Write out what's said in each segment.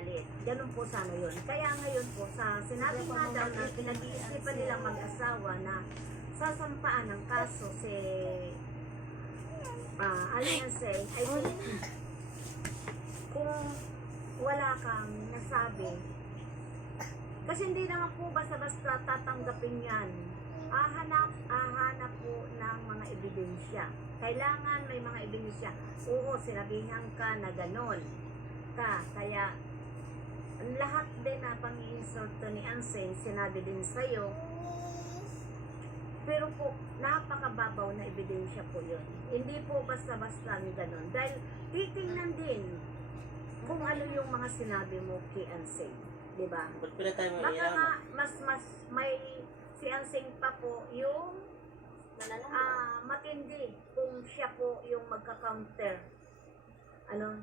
galit. Ganun po sana yun. Kaya ngayon po, sa sinabi nga daw na pinag-iisipan nilang mag-asawa na sasampaan ng kaso si Alianse, I think, kung wala kang nasabi, kasi hindi naman po basta-basta tatanggapin yan. Hahanap po ng mga ebidensya. Kailangan may mga ebidensya. Oo, sinabihan ka na ganon ka. Kaya, lahat din na pang-iinsulto ni Anseng, sinabi din sa'yo. Pero po, napakababaw na ebidensya po yun. Hindi po basta-basta ni ganon. Dahil titingnan din kung ano yung mga sinabi mo kay Anseng. Diba? Baka nga, mas may si Anseng pa po yung matindi kung siya po yung magka-counter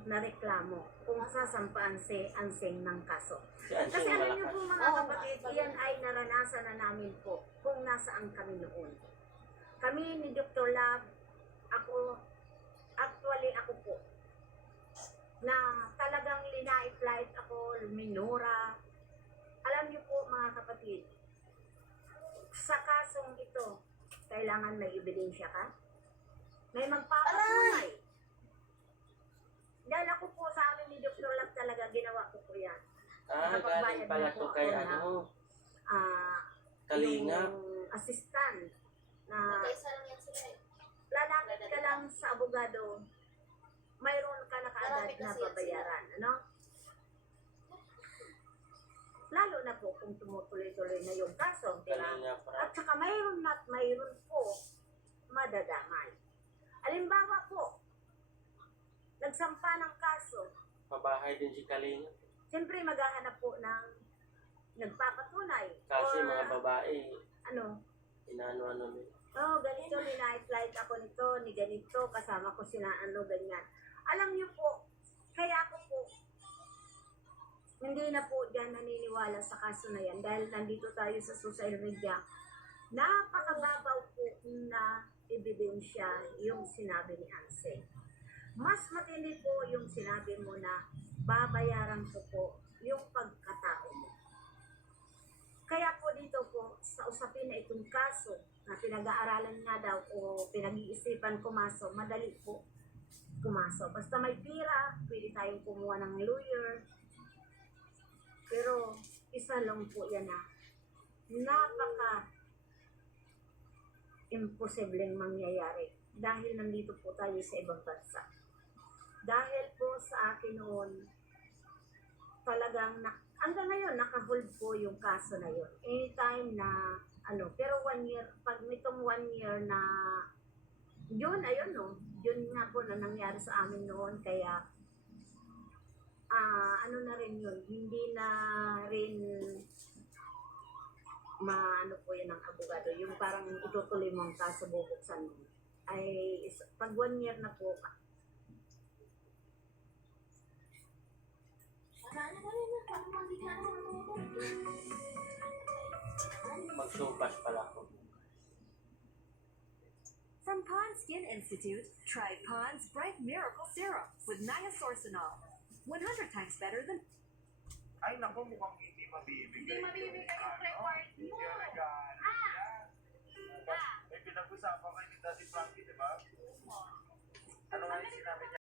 na reklamo kung sasampaan si Anseng ng kaso. Kasi alam niyo po mga kapatid, yan ay naranasan na namin po kung nasaan kami noon. Kami ni Dr. Love, ako po, na talagang linait-lait ako, minura. Alam niyo po mga kapatid, sa kasong ito, kailangan may ebidensya ka. May magpapatunay. Dahil ako po sa amin ni Dr. Love talaga, ginawa ko po yan. Galing pala to kay Kalinga. Yung assistant na lalapit ka lang sa abogado, mayroon ka na kaagad na babayaran. Lalo na po kung tumutuloy-tuloy na yung kaso, diba? At saka mayroon po madadamay. Alimbawa po, nagsampa ng kaso. Mabahay din si Kalinga. Siyempre maghahanap po ng nagpapatunay. Kasi mga babae, inaano nila. Ganito, linait-light ako nito, ni ganito, kasama ko sila, ganyan. Alam niyo po, kaya ako po, hindi na po dyan naniniwala sa kaso na yan dahil nandito tayo sa social media. Napakababaw po na ebidensya yung sinabi ni Anseng. Mas matindi po yung sinabi mo na babayaran ko po yung pagkatao mo. Kaya po dito po sa usapin na itong kaso na pinag-aaralan nga daw o pinag-iisipan kumaso, madali po kumaso. Basta may pira, pwede tayong kumuha ng lawyer. Pero isa lang po yan na imposibleng mangyayari dahil nandito po tayo sa ibang bansa. Dahil po sa akin noon, talagang hanggang ngayon naka-hold po yung kaso na yun. Anytime na pero 1 year, pag nitong 1 year na yun nga po na nangyari sa amin noon, kaya na rin yun, hindi na rin po yan ng abogado, yung parang itutuloy mo ang kaso, bubuksan mo. Ay, pag 1 year na po, magsupas pala ako. From Pond's Skin Institute, try Pond's Bright Miracle Serum with niasourcinol. 100 times better than... Ay, naku, mukhang hindi mabibigay. Hindi mabibigay yung reward mo. Yung regalo. May pinag-usapan kayo ni Daddy Frankie, di ba? Ano nga yung sinabi niya?